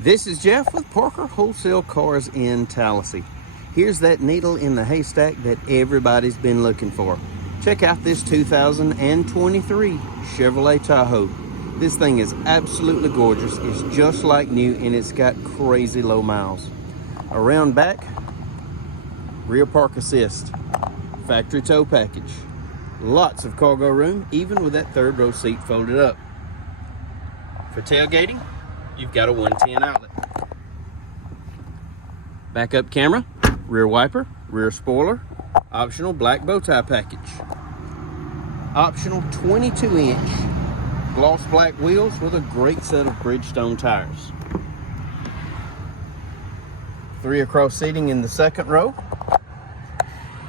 This is Jeff with Parker Wholesale Cars in Tallassee. Here's that needle in the haystack that everybody's been looking for. Check out this 2023 Chevrolet Tahoe. This thing is absolutely gorgeous. It's just like new and it's got crazy low miles. Around back, rear park assist, factory tow package, lots of cargo room, even with that third row seat folded up. For tailgating, you've got a 110 outlet. Backup camera, rear wiper, rear spoiler, optional black bow tie package. Optional 22-inch gloss black wheels with a great set of Bridgestone tires. 3 across seating in the second row,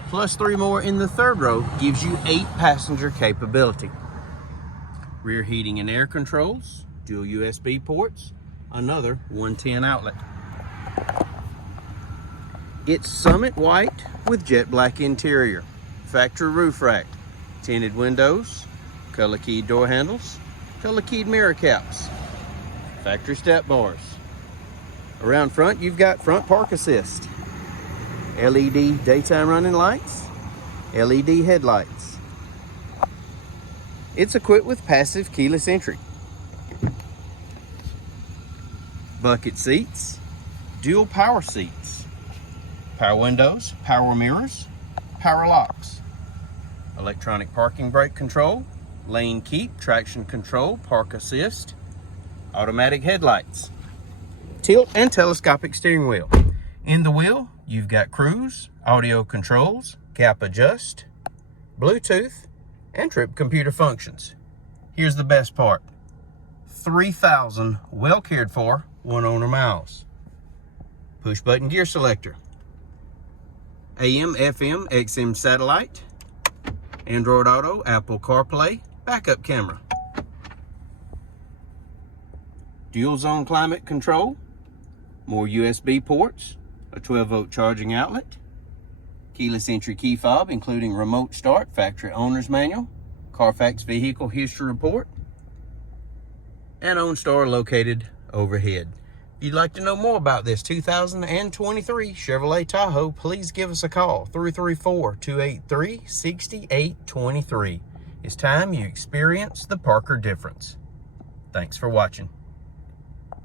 plus 3 more in the third row gives you 8 passenger capability. Rear heating and air controls, dual USB ports, another 110 outlet. It's Summit white with jet black interior, factory roof rack, tinted windows, color keyed door handles, color keyed mirror caps, factory step bars. Around front, you've got front park assist, LED daytime running lights, LED headlights. It's equipped with passive keyless entry, bucket seats, dual power seats, power windows, power mirrors, power locks, electronic parking brake control, lane keep, traction control, park assist, automatic headlights, tilt and telescopic steering wheel. In the wheel, you've got cruise, audio controls, gap adjust, Bluetooth, and trip computer functions. Here's the best part. 3,000 well cared for, one owner miles. Push button gear selector. AM, FM, XM satellite, Android Auto, Apple CarPlay, backup camera. Dual zone climate control, more USB ports, a 12-volt charging outlet, keyless entry key fob including remote start, factory owner's manual, Carfax vehicle history report, and OnStar located overhead. If you'd like to know more about this 2023 Chevrolet Tahoe, please give us a call, 334-283-6823. It's time you experience the Parker difference. Thanks for watching.